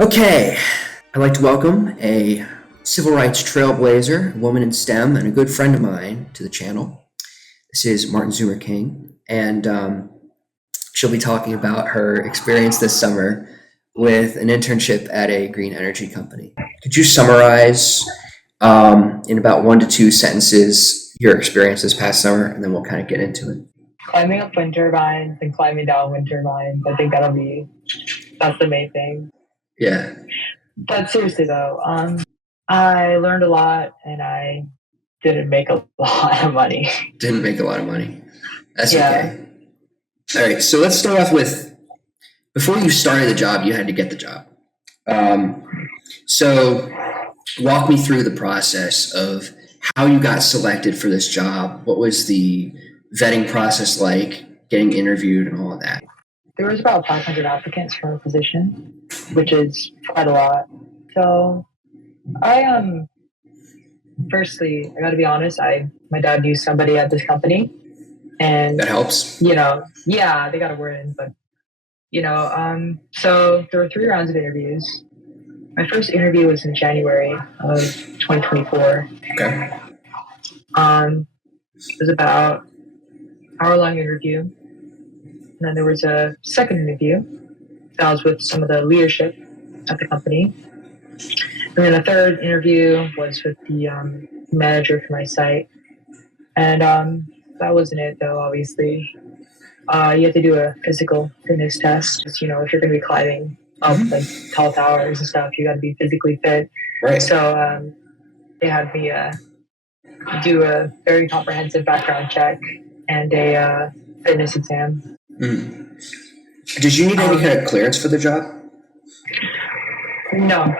Okay, I'd like to welcome a civil rights trailblazer, a woman in STEM, and a good friend of mine to the channel. This is Martin Zoomer King, and she'll be talking about her experience this summer with an internship at a green energy company. Could you summarize in about 1 to 2 sentences your experience this past summer, and then we'll kind of get into it? Climbing up wind turbines and climbing down wind turbines. I think that's the main thing. Yeah. But seriously though, I learned a lot and I didn't make a lot of money. Didn't make a lot of money. That's okay. All right, so let's start off with, before you started the job, you had to get the job. So walk me through the process of how you got selected for this job. What was the vetting process like, getting interviewed and all of that? There was about 500 applicants for a position, which is quite a lot. So firstly, I got to be honest, my dad knew somebody at this company. And that helps. They got a word in, but so there were 3 rounds of interviews. My first interview was in January of 2024. Okay. It was about an hour-long interview. And then there was a second interview that was with some of the leadership at the company. And then the third interview was with the manager for my site. And that wasn't it, though, obviously. You have to do a physical fitness test. If you're going to be climbing up like tall towers and stuff, you got to be physically fit. Right. So they had me do a very comprehensive background check and a fitness exam. Mm. Did you need any kind of clearance for the job? No.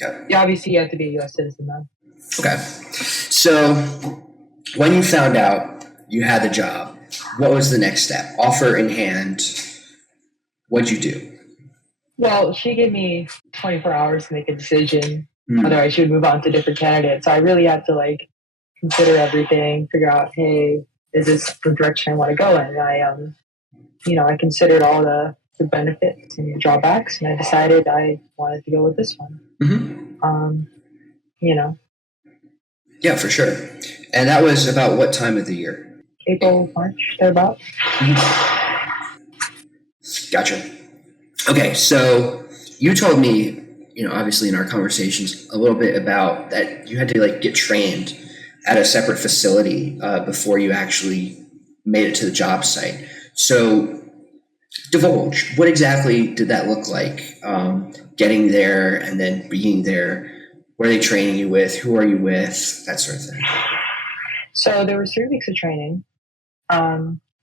Okay. Yeah, obviously, you have to be a U.S. citizen, though. Okay. So when you found out you had the job, what was the next step? Offer in hand, what'd you do? Well, she gave me 24 hours to make a decision. Otherwise, she would move on to different candidates. So I really had to consider everything, figure out, hey, is this the direction I want to go in? And I considered all the benefits and drawbacks, and I decided I wanted to go with this one. Mm-hmm. Yeah, for sure. And that was about what time of the year? April, March, thereabouts. Gotcha. Okay, so you told me, obviously in our conversations, a little bit about that you had to get trained at a separate facility before you actually made it to the job site. So divulge, what exactly did that look like, getting there and then being there? What are they training you with? Who are you with? That sort of thing. So there was 3 weeks of training.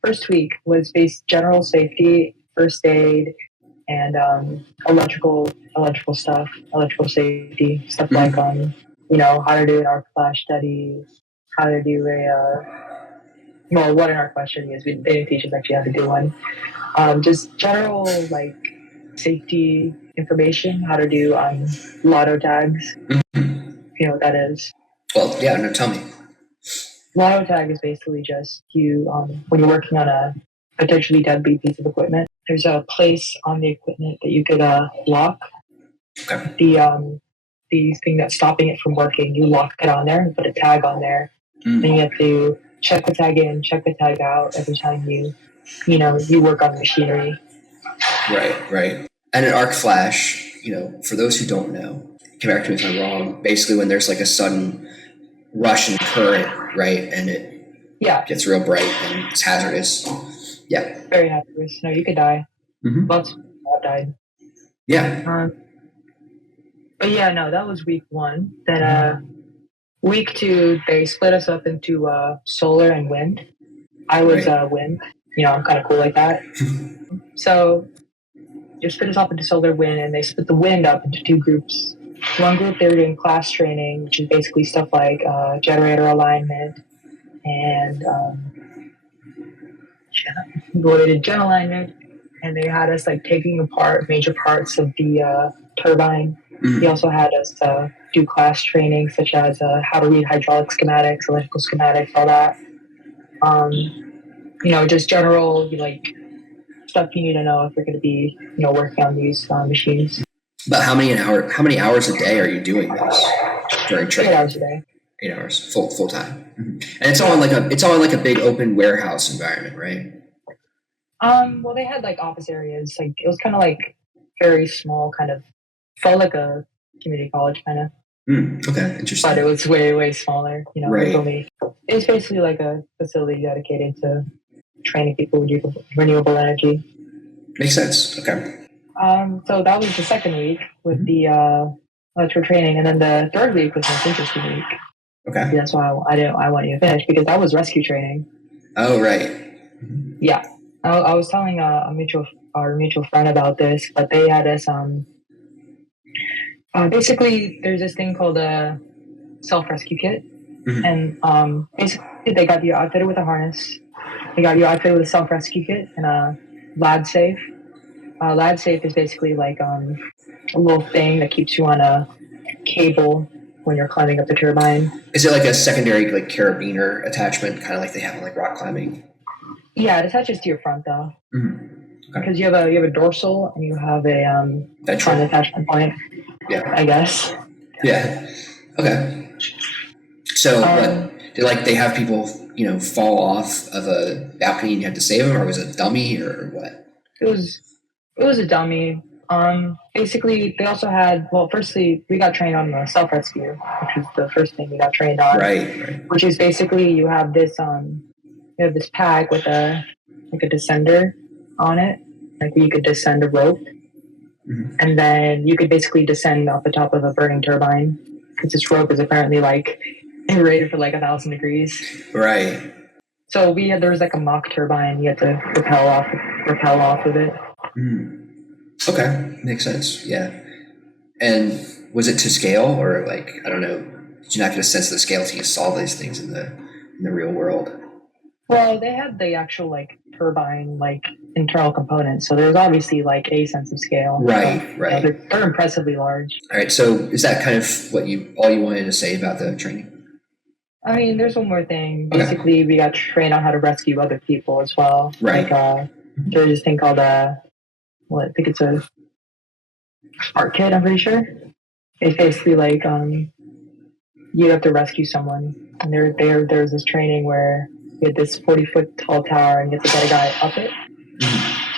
First week was based general safety, first aid, and electrical stuff, electrical safety, stuff like how to do an arc flash study, how to do what an arc flash study is. They didn't teach us actually how to do one. Just general safety information, how to do lotto tags. If you know what that is. Well, yeah, no, tell me. Lotto tag is basically just you when you're working on a potentially deadly piece of equipment. There's a place on the equipment that you could lock. Okay. The thing that's stopping it from working. You lock it on there and put a tag on there. And you have to check the tag in, check the tag out every time you work on machinery. Right. And an arc flash, for those who don't know, correct me if I'm wrong, basically when there's a sudden rush in current, right? And it gets real bright and it's hazardous. Yeah. Very hazardous. No, you could die. Mm-hmm. Lots of people have died. Yeah. But yeah, no, that was week 1. Then week 2, they split us up into solar and wind. I was wind. I'm kind of cool like that. So they split us up into solar wind, and they split the wind up into 2 groups. One group, they were doing class training, which is basically stuff like generator alignment and gen alignment. And they had us taking apart major parts of the turbine. He also had us do class training, such as how to read hydraulic schematics, electrical schematics, all that. Just general stuff you need to know if you're going to be working on these machines. About how many hours a day are you doing this during 8 training? hours a day. 8 hours, full time. And it's all in like a big open warehouse environment, right? Well, they had like office areas. Like it was kind of like very small, kind of felt like a community college kind of, Okay, interesting. but it was way, way smaller. You know, Right. it was basically like a facility dedicated to training people with renewable energy. Makes sense. Okay. So that was the second week with the electrical training, and then the third week was the most interesting week. Okay. That's why I wanted you to finish because that was rescue training. Oh, right. Yeah, I was telling our mutual friend about this, but they had us basically there's this thing called a self rescue kit, and basically they got you outfitted with a harness, they got you outfitted with a self rescue kit and a lad safe. Lad safe is basically like a little thing that keeps you on a cable when you're climbing up the turbine. Is it like a secondary like carabiner attachment, kind of like they have in like rock climbing? Yeah, it attaches to your front though, Okay. because you have a dorsal and you have a front attachment point. Yeah. I guess. Yeah. Okay. So what? Did like they have people fall off of a balcony and you had to save them, or was it a dummy, or what? It was a dummy. Basically, they also had. Well, firstly, we got trained on the self rescue, which was the first thing we got trained on. Right. Which is basically you have this pack with a descender on it, like where you could descend a rope, and then you could basically descend off the top of a burning turbine because this rope is apparently like rated for like 1,000 degrees. Right. So there was like a mock turbine. You had to rappel off of it. Okay, makes sense. Yeah. And was it to scale, or like I don't know? Did you not get a sense of the scale till you saw these things in the real world? Well, they had the actual like turbine like internal components, so there was obviously like a sense of scale. Right. They're impressively large. All right. So is that kind of all you wanted to say about the training? I mean, there's one more thing. Basically, we got trained on how to rescue other people as well. Right. Like there's this thing called I think it's a smart kit. I'm pretty sure. It's basically like you have to rescue someone, and there's this training where you had this 40-foot tall tower, and you have to get a guy up it,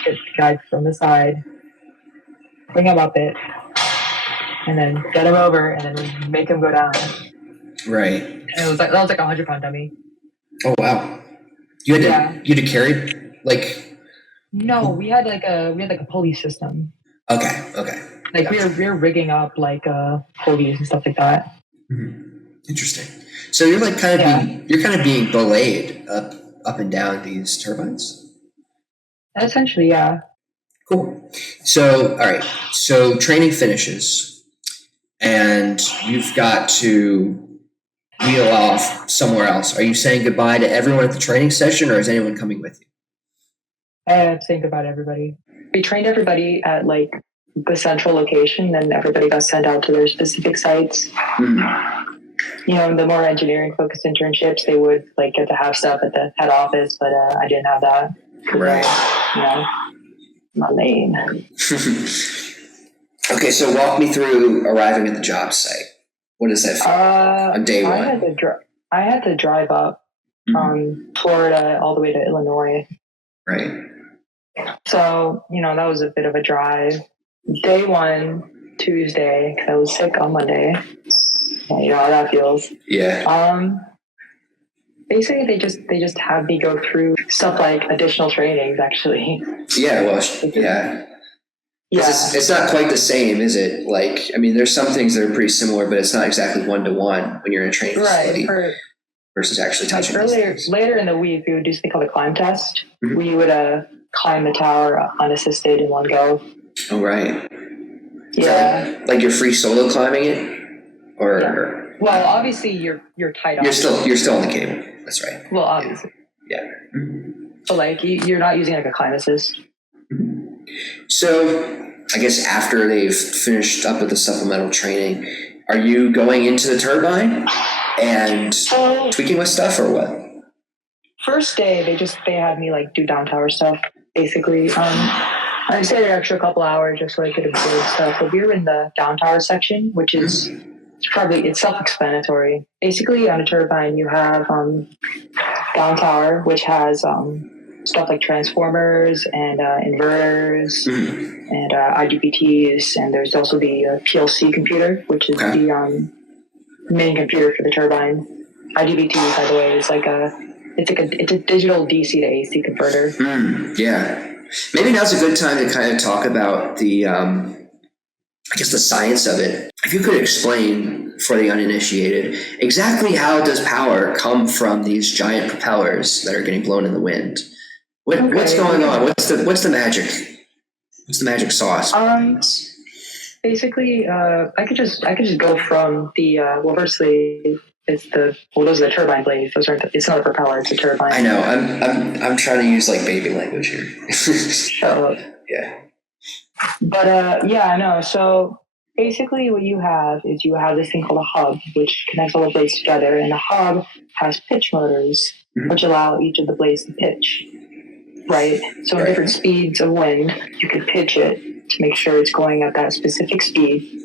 get the guy from the side, bring him up it, and then get him over, and then make him go down. Right. And that was like a 100-pound dummy. Oh wow! You had to carry like. No, we had like a pulley system. Okay. Like we were rigging up like pulleys and stuff like that. Interesting. So you're like kind of being belayed up and down these turbines. Essentially, yeah. Cool. So all right. So training finishes, and you've got to wheel off somewhere else. Are you saying goodbye to everyone at the training session, or is anyone coming with you? I'm saying goodbye to everybody. We trained everybody at like the central location, and everybody got sent out to their specific sites. You know, the more engineering focused internships, they would like get to have stuff at the head office, but I didn't have that. Right. Not lame. Okay, so walk me through arriving at the job site. What is that for on day one? I had to drive up from Florida all the way to Illinois. Right. So, that was a bit of a drive. Day one, Tuesday, because I was sick on Monday. Yeah, you know how that feels. Yeah. Basically, they just have me go through stuff like additional trainings, actually. Yeah, well, yeah. Yeah. It's not quite the same, is it? Like, I mean, there's some things that are pretty similar, but it's not exactly one-to-one when you're in a training facility versus actually touching later in the week, we would do something called a climb test. We would climb the tower unassisted in one go. Oh, right. Yeah. Like you're free solo climbing it? Or well, obviously you're tied off. You're still on the cable. That's right. Well, obviously. Yeah. So like you're not using like a climb assist. So I guess after they've finished up with the supplemental training, are you going into the turbine and tweaking with stuff, or what? First day they had me like do down tower stuff basically. I stayed an extra couple hours just so I could absorb stuff. But we were in the down tower section, which is it's self-explanatory. Basically, on a turbine, you have down tower, which has stuff like transformers and inverters and IGBTs, and there's also the PLC computer, which is the main computer for the turbine. IGBT, by the way, is it's a digital DC to AC converter. Yeah. Maybe now's a good time to kind of talk about the, I guess, the science of it. If you could explain for the uninitiated, exactly how does power come from these giant propellers that are getting blown in the wind? What's going on? What's the magic? What's the magic sauce? Basically, I could just go from the firstly, those are the turbine blades. It's not a propeller, it's a turbine. I know. I'm trying to use like baby language here. Shut up. Yeah. But I know. So basically, what you have is this thing called a hub, which connects all the blades together, and the hub has pitch motors, which allow each of the blades to pitch. Right. So at different speeds of wind, you can pitch it to make sure it's going at that specific speed,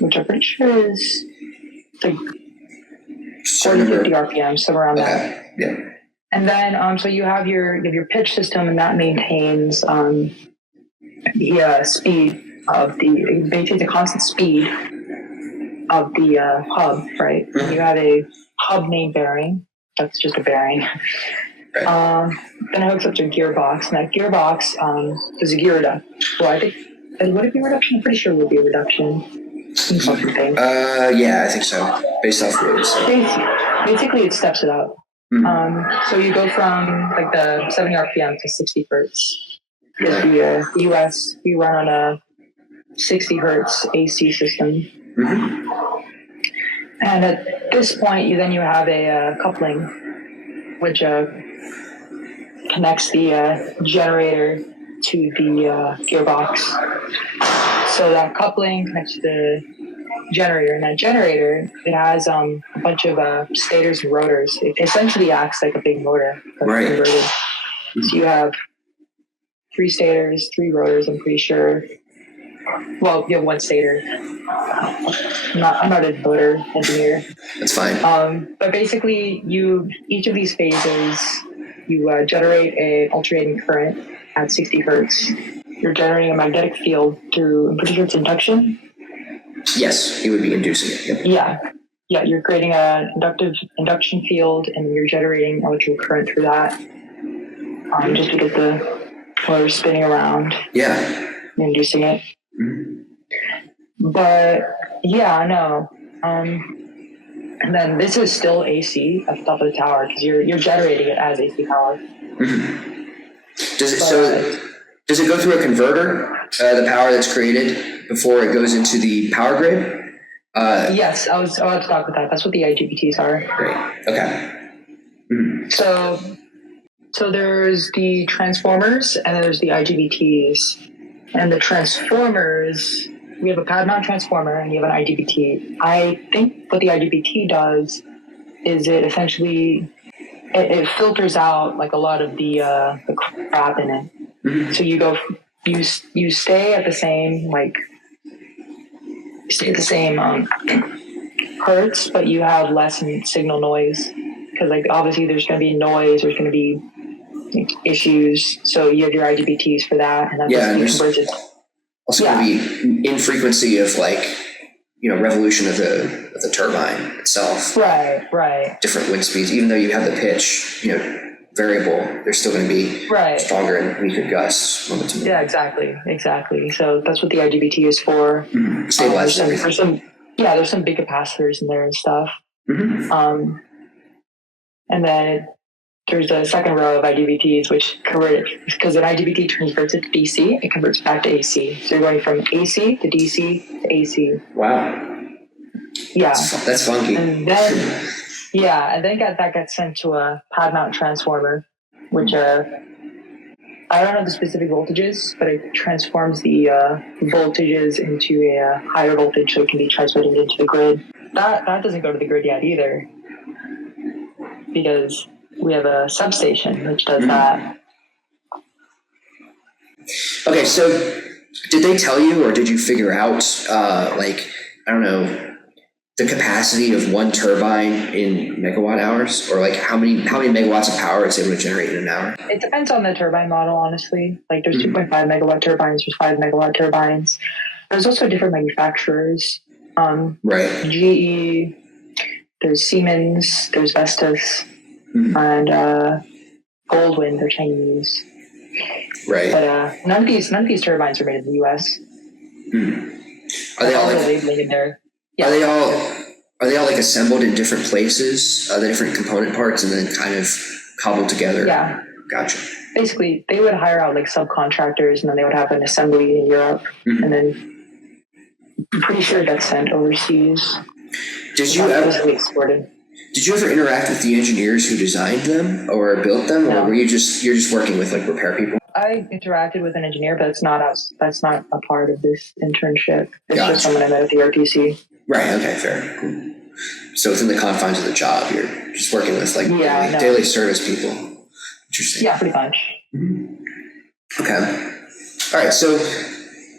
which I'm pretty sure is like 40, 50 RPM, somewhere around that. Yeah. And then, so you have your pitch system, and that maintains the speed of it maintains a constant speed of the hub, right? And you have a hub main bearing. That's just a bearing. Right. Then it hooks up to a gearbox, and that gearbox is a gear reduction. Well, I think would it be a reduction? I'm pretty sure it would be a reduction. Yeah, I think so. Based off rules. Basically, it steps it up. So you go from like the 70 RPM to 60 hertz. Because the US, we run on a 60 hertz AC system. And at this point, you have a coupling, which connects the generator to the gearbox. So that coupling connects to the generator, and that generator, it has a bunch of stators and rotors. It essentially acts like a big motor. Right. Converted. So you have 3 stators, 3 rotors, I'm pretty sure. Well, you have 1 stator. I'm not a motor engineer. That's fine. But basically, each of these phases, you generate an alternating current at 60 hertz. You're generating a magnetic field through, I'm pretty sure it's induction. Yes, you would be inducing it. Yep. Yeah. You're creating an induction field, and you're generating electrical current through that. Just because the motor's spinning around. Yeah. You're inducing it. But yeah, no. And then this is still AC at the top of the tower because you're generating it as AC power. Does it go through a converter? The power that's created before it goes into the power grid? Yes, I was about to talk about that. That's what the IGBTs are. Great. Okay. So there's the transformers, and then there's the IGBTs. And the transformers, we have a pad mount transformer, and you have an IGBT. I think what the IGBT does is it essentially it filters out like a lot of the crap in it. So you stay at the same hertz, but you have less signal noise because obviously there's going to be noise, there's going to be issues, so you have your IGBTs for that, and that's converts it. Also going to be in frequency of revolution of the turbine itself. Right. Different wind speeds, even though you have the pitch, variable, they're still going to be stronger and weaker gusts. Yeah, exactly. So that's what the IGBT is for. Stabilize everything. There's some big capacitors in there and stuff. And then there's a second row of IGBTs, which convert it, because an IGBT converts it to DC, it converts back to AC. So you're going from AC to DC to AC. Wow. Yeah. That's funky. And then, that gets sent to a pad mount transformer, which I don't know the specific voltages, but it transforms the voltages into a higher voltage so it can be transmitted into the grid. That doesn't go to the grid yet either, because we have a substation which does that. Okay, so did they tell you, or did you figure out, like, I don't know, the capacity of one turbine in megawatt hours, or like how many megawatts of power it's able to generate in an hour? It depends on the turbine model, honestly. Like there's 2.5 megawatt turbines, there's 5 megawatt turbines. There's also different manufacturers. Right. GE, there's Siemens, there's Vestas, and Goldwind, they're Chinese. Right. But none of these turbines are made in the U.S. Are they all like, labeling in there? Yeah. Are they all like assembled in different places, the different component parts, and then kind of cobbled together? Yeah. Gotcha. Basically, they would hire out like subcontractors, and then they would have an assembly in Europe, and then I'm pretty sure that's sent overseas. Did you ever exported? Did you ever interact with the engineers who designed them or built them, or were you're just working with like repair people? I interacted with an engineer, but that's not a part of this internship. It's just someone I met at the RTC. Right. Okay. Fair. Cool. So within the confines of the job, you're just working with like daily service people. Interesting. Yeah, pretty much. Okay. All right. So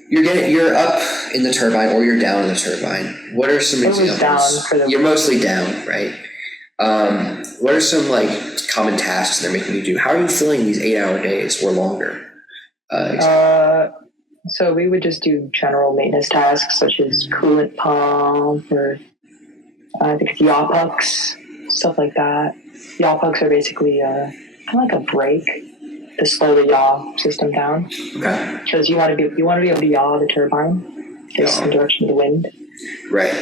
you're up in the turbine or you're down in the turbine. What are some examples? You're mostly down, right? What are some like common tasks they're making you do? How are you filling these 8-hour days or longer? So we would just do general maintenance tasks such as coolant pump or I think it's yaw pucks, stuff like that. Yaw pucks are basically kind of like a brake to slow the yaw system down. Okay. Because you want to be able to yaw the turbine face in the direction of the wind. Right.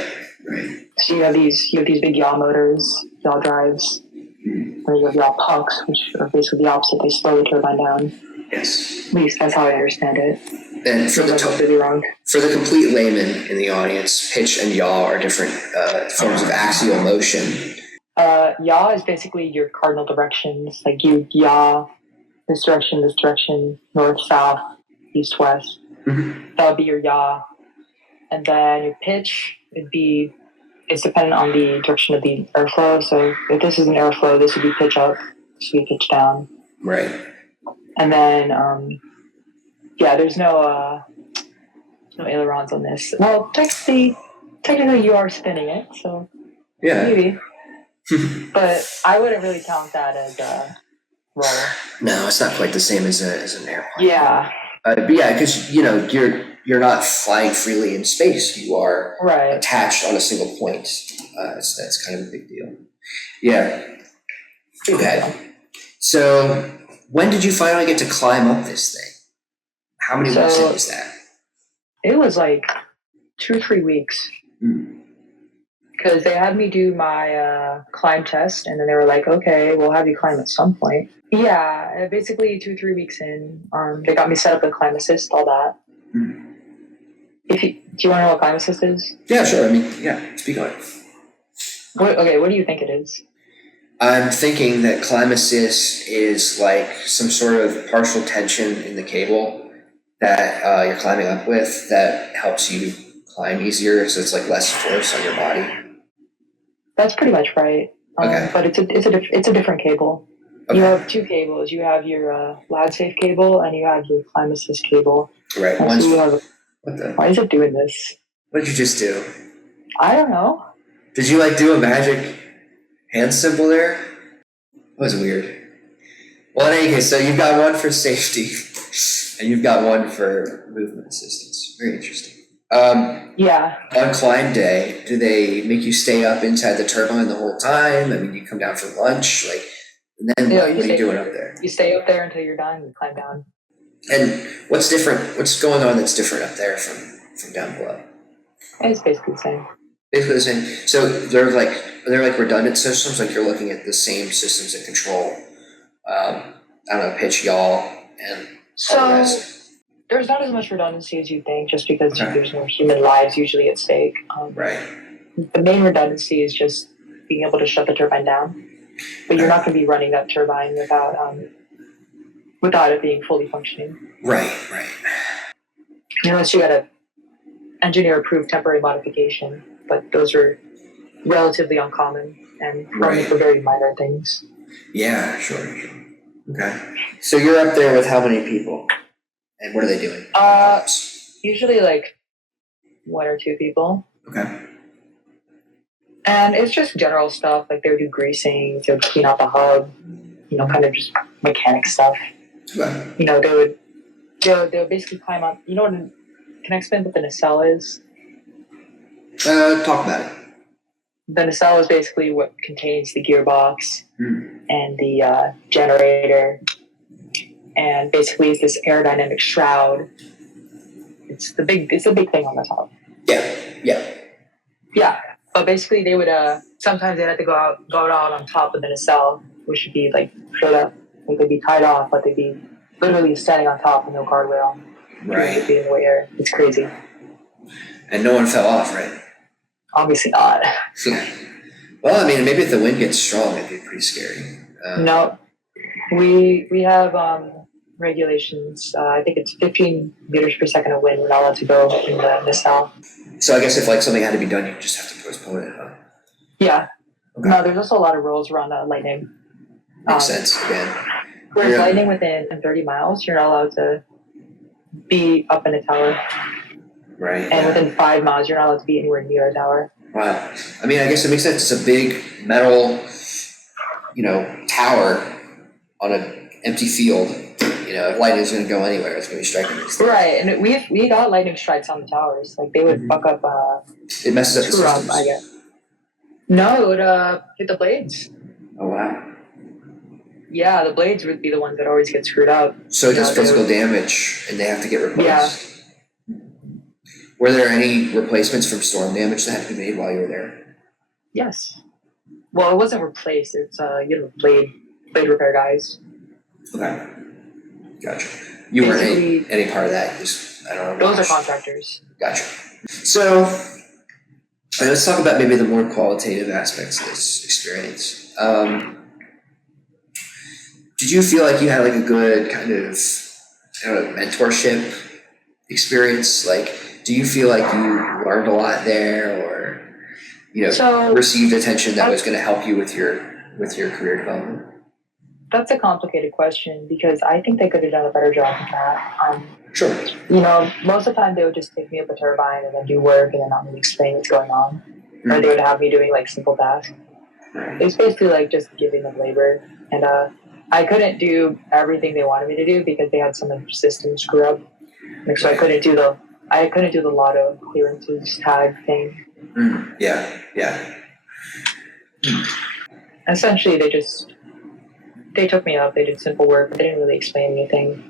So you have these big yaw motors, yaw drives, and you have yaw pucks, which are basically the opposite. They slow the turbine down. Yes. At least that's how I understand it. And for the complete layman in the audience, pitch and yaw are different forms of axial motion. Yaw is basically your cardinal directions. Like you yaw this direction, north, south, east, west. That would be your yaw. And then your pitch it's dependent on the direction of the airflow. So if this is an airflow, this would be pitch up, this would be pitch down. Right. And then, there's no ailerons on this. Well, technically you are spinning it, so maybe. But I wouldn't really count that as a roll. No, it's not quite the same as an airplane. Yeah. But yeah, because you're not flying freely in space. You are attached on a single point. So that's kind of a big deal. Yeah. Okay. So when did you finally get to climb up this thing? How many weeks in was that? It was like 2 or 3 weeks. Because they had me do my climb test, and then they were like, okay, we'll have you climb at some point. Yeah, basically 2 or 3 weeks in, they got me set up with Climb Assist, all that. Do you want to know what Climb Assist is? Yeah, sure. I mean, speak on it. What do you think it is? I'm thinking that Climb Assist is like some sort of partial tension in the cable that you're climbing up with that helps you climb easier, so it's like less force on your body. That's pretty much right. Okay. But it's a different cable. Okay. You have 2 cables. You have your lad safe cable and you have your Climb Assist cable. Right. Why is it doing this? What did you just do? I don't know. Did you like do a magic hand symbol there? That was weird. Well, in any case, so you've got one for safety and you've got one for movement assistance. Very interesting. On climb day, do they make you stay up inside the turbine the whole time? I mean, you come down for lunch, and then what are you doing up there? You stay up there until you're done, you climb down. And what's different? What's going on that's different up there from down below? It's basically the same. Basically the same. So they're like redundant systems, like you're looking at the same systems that control, I don't know, pitch, yaw, and all the rest. There's not as much redundancy as you think, just because there's no human lives usually at stake. Right. The main redundancy is just being able to shut the turbine down, but you're not going to be running that turbine without it being fully functioning. Right. Unless you got a engineer-approved temporary modification, but those are relatively uncommon and only for very minor things. Yeah, sure. Okay. So you're up there with how many people? And what are they doing? Usually like one or two people. Okay. And it's just general stuff, like they would do greasing, they would clean out the hub, kind of just mechanic stuff. Okay. They would basically climb up. Can I explain what the nacelle is? Talk about it. The nacelle is basically what contains the gearbox and the generator, and basically it's this aerodynamic shroud. It's the big thing on the top. Yeah. But basically they would sometimes they'd have to go out on top of the nacelle, which would be like straight up. Like they'd be tied off, but they'd be literally standing on top with no guardrail. Right. Be in the air. It's crazy. And no one fell off, right? Obviously not. Well, I mean, maybe if the wind gets strong, it'd be pretty scary. No, we have regulations. I think it's 15 meters per second of wind. We're not allowed to go in the nacelle. So I guess if like something had to be done, you just have to postpone it, huh? Yeah. Okay. No, there's also a lot of rules around lightning. Makes sense. Again. Whereas lightning within 30 miles, you're not allowed to be up in a tower. Right. And within 5 miles, you're not allowed to be anywhere near a tower. Wow. I mean, I guess it makes sense. It's a big metal, tower on an empty field. If lightning's going to go anywhere, it's going to be striking these things. Right, and we got lightning strikes on the towers. Like they would fuck up. It messes up the systems. I guess. No, it would hit the blades. Oh wow. Yeah, the blades would be the ones that always get screwed up. So it does physical damage, and they have to get replaced. Yeah. Were there any replacements from storm damage that had to be made while you were there? Yes. Well, it wasn't replaced. It's blade repair guys. Okay. Gotcha. You weren't any part of that. I don't know. Those are contractors. Gotcha. So let's talk about maybe the more qualitative aspects of this experience. Did you feel like you had like a good kind of mentorship experience? Like, do you feel like you learned a lot there, or received attention that was going to help you with your career development? That's a complicated question because I think they could have done a better job with that. Sure. Most of the time they would just take me up a turbine and then do work and then not really explain what's going on. Mm-hmm. Or they would have me doing like simple tasks. Right. It's basically like just giving them labor. And I couldn't do everything they wanted me to do because they had some system screw up. So right. I couldn't do the lotto clearances tag thing. Yeah. Essentially they took me up, they did simple work, but they didn't really explain anything.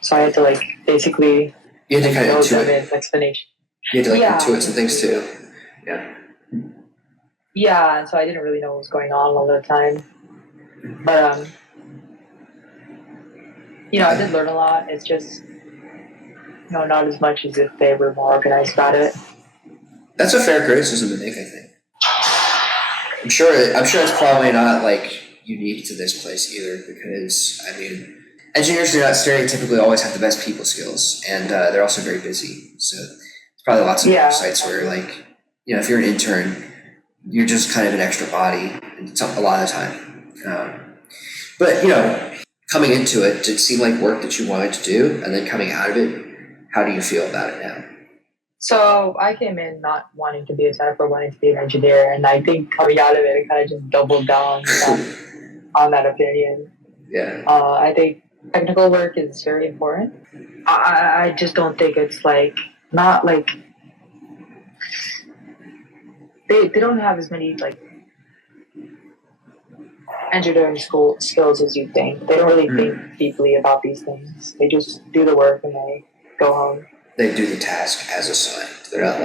So I had to basically you had to kind of intuit explanation. You had to intuit some things too. Yeah. Yeah, and so I didn't really know what was going on all the time. But I did learn a lot. It's just not as much as if they were more organized about it. That's a fair criticism to make, I think. I'm sure it's probably not unique to this place either, because engineers do not stereotypically always have the best people skills, and they're also very busy. So it's probably lots of sites where if you're an intern, you're just kind of an extra body a lot of the time. But coming into it, did it seem like work that you wanted to do, and then coming out of it, how do you feel about it now? So I came in not wanting to be a tech or wanting to be an engineer, and I think coming out of it, it kind of just doubled down on that opinion. Yeah. I think technical work is very important. I just don't think it's they don't have as many engineering skills as you think. They don't really think deeply about these things. They just do the work and they go home. They do the task as assigned. They're not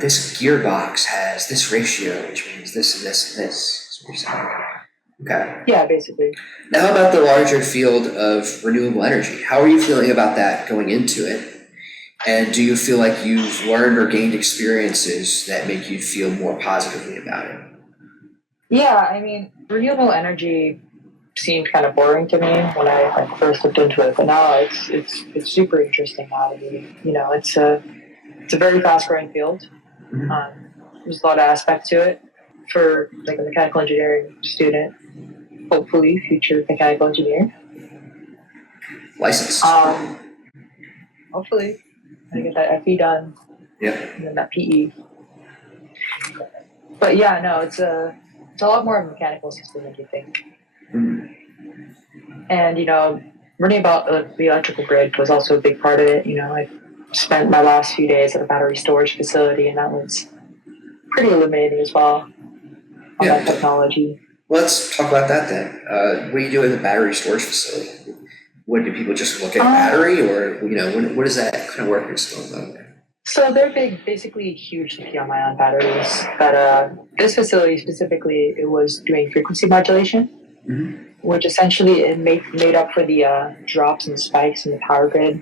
this gearbox has this ratio, which means this and this and this. Okay. Yeah, basically. Now, how about the larger field of renewable energy? How are you feeling about that going into it? And do you feel like you've learned or gained experiences that make you feel more positively about it? Yeah, renewable energy seemed kind of boring to me when I first looked into it, but now it's super interesting now to me. It's a very fast growing field. Mm-hmm. There's a lot of aspects to it for a mechanical engineering student, hopefully future mechanical engineer. licensed? Hopefully, I get that FE done. Yeah. And then that PE. But yeah, no, it's a lot more of a mechanical system than you think. And learning about the electrical grid was also a big part of it. I spent my last few days at a battery storage facility, and that was pretty illuminating as well on that technology. Well, let's talk about that then. What do you do in the battery storage facility? What do people just look at battery, or what is that kind of work you're going on there? So they're basically huge lithium-ion batteries. But this facility specifically, it was doing frequency modulation, which essentially it made up for the drops and spikes in the power grid.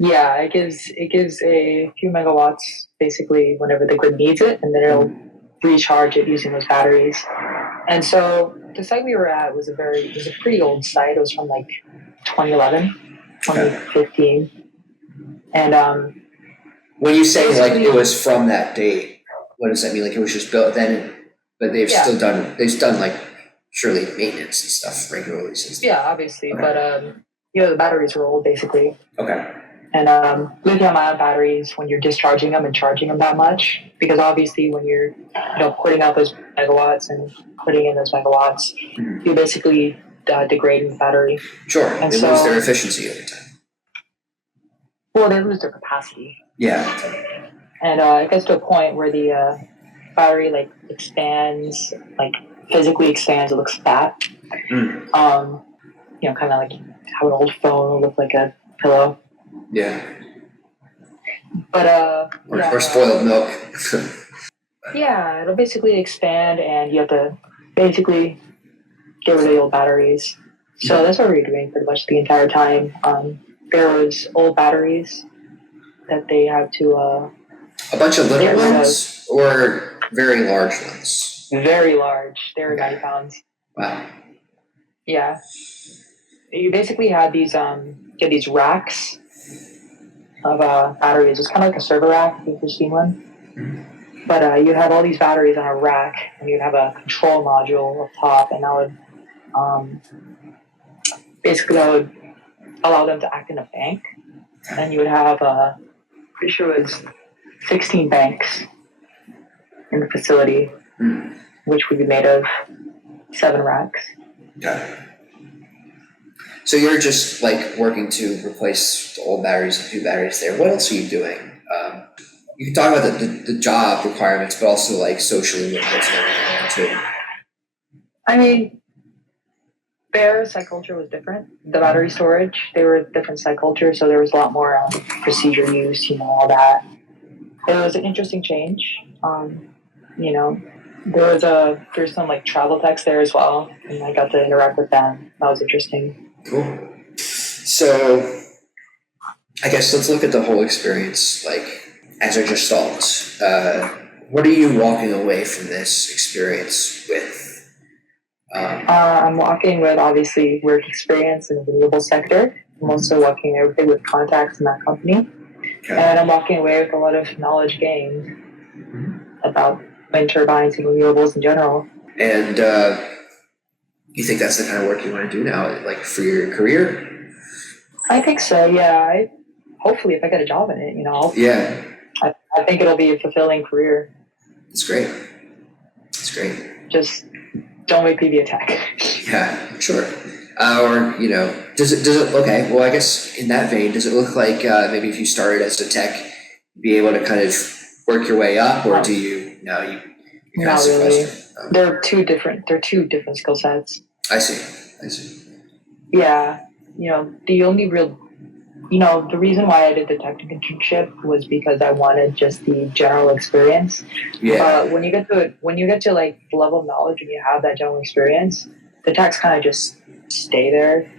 Yeah, it gives a few megawatts basically whenever the grid needs it, and then it'll recharge it using those batteries. And so the site we were at was a pretty old site. It was from like 2011, 2015, and when you say like it was from that date, what does that mean? Like it was just built then, but they've done like surely maintenance and stuff regularly since then. Yeah, obviously, but the batteries were old basically. Okay. And lithium-ion batteries, when you're discharging them and charging them that much, because obviously when you're putting out those megawatts and putting in those megawatts, you're basically degrading the battery. Sure, and they lose their efficiency over time. Well, they lose their capacity. Yeah. And it gets to a point where the battery expands, physically expands. It looks fat. Kind of like how an old phone will look like a pillow. Yeah. But or spoiled milk. Yeah, it'll basically expand, and you have to basically get rid of the old batteries. So that's what we were doing pretty much the entire time. There was old batteries that they had to a bunch of little ones or very large ones? Very large. They were 90 pounds. Wow. Yeah. You basically had these racks of batteries. It's kind of like a server rack, if you've seen one. But you have all these batteries on a rack, and you'd have a control module up top, and that would allow them to act in a bank. And you would have, pretty sure it was 16 banks in the facility, which would be made of 7 racks. Got it. So you're just working to replace the old batteries with new batteries there. What else are you doing? You can talk about the job requirements, but also socially what's going on too. I mean, their site culture was different. The battery storage, they were a different site culture, so there was a lot more procedure use, all that. It was an interesting change. There's some travel techs there as well, and I got to interact with them. That was interesting. Cool. So, I guess let's look at the whole experience, as a gestalt. What are you walking away from this experience with? I'm walking with, obviously, work experience in the renewable sector. I'm also walking everything with contacts in that company. Okay. And I'm walking away with a lot of knowledge gained about wind turbines and renewables in general. And you think that's the kind of work you want to do now, for your career? I think so, yeah. Hopefully, if I get a job in it, Yeah. I think it'll be a fulfilling career. That's great. That's great. Just don't make me be a tech. Yeah, sure. Does it, okay, well, I guess in that vein, does it look like maybe if you started as a tech, be able to kind of work your way up, or do you, you not really. They're two different skill sets. I see. Yeah. The only real, the reason why I did the technical internship was because I wanted just the general experience. Yeah. But when you get to the level of knowledge and you have that general experience, the techs kind of just stay there.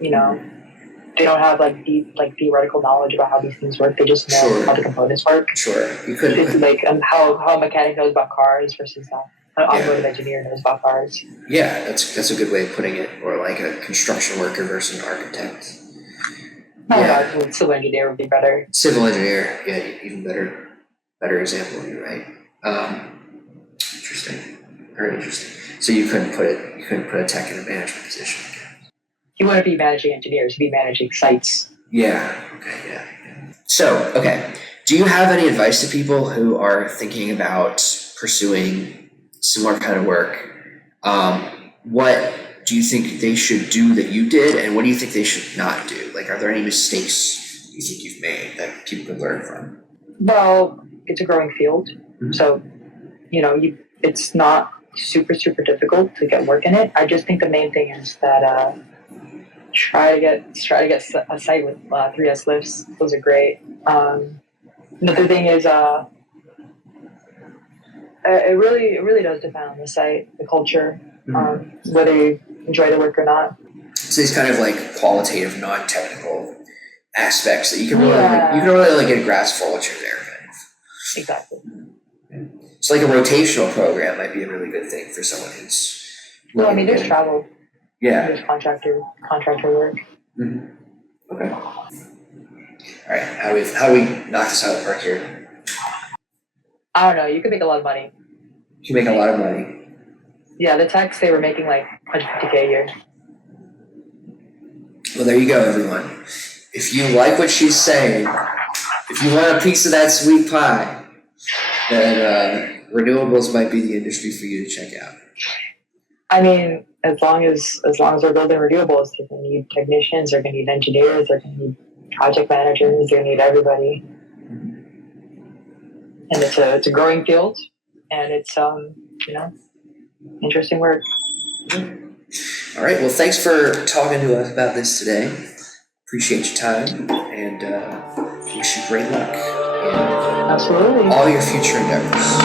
They don't have deep theoretical knowledge about how these things work. They just know how the components work. Sure. You could how a mechanic knows about cars versus how an automotive engineer knows about cars. Yeah, that's a good way of putting it. Or a construction worker versus an architect. Civil engineer would be better. Civil engineer, yeah, even better example. You're right. Interesting. Very interesting. So you couldn't put a tech in a management position. he wouldn't be managing engineers; he'd be managing sites. Yeah. Okay. Yeah. So, okay. Do you have any advice to people who are thinking about pursuing similar kind of work? What do you think they should do that you did, and what do you think they should not do? Like, are there any mistakes you think you've made that people could learn from? Well, it's a growing field, so it's not super difficult to get work in it. I just think the main thing is that try to get a site with 3S lifts. Those are great. Another thing is it really does depend on the site, the culture, whether you enjoy the work or not. So these kind of like qualitative, non-technical aspects that you can really like get a grasp for once you're there. Kind of. Exactly. So like a rotational program might be a really good thing for someone who's. Well, I mean, there's travel. Yeah. There's contractor work. Mm-hmm. Okay. All right. How do we knock this out of the park here? I don't know. You could make a lot of money. You can make a lot of money. Yeah, the techs, they were making like $150K a year. Well, there you go, everyone. If you like what she's saying, if you want a piece of that sweet pie, then renewables might be the industry for you to check out. I mean, as long as we're building renewables, they're going to need technicians, they're going to need engineers, they're going to need project managers, they're going to need everybody. And it's a growing field, and it's interesting work. All right. Well, thanks for talking to us about this today. Appreciate your time, and wish you great luck in Absolutely. all your future endeavors.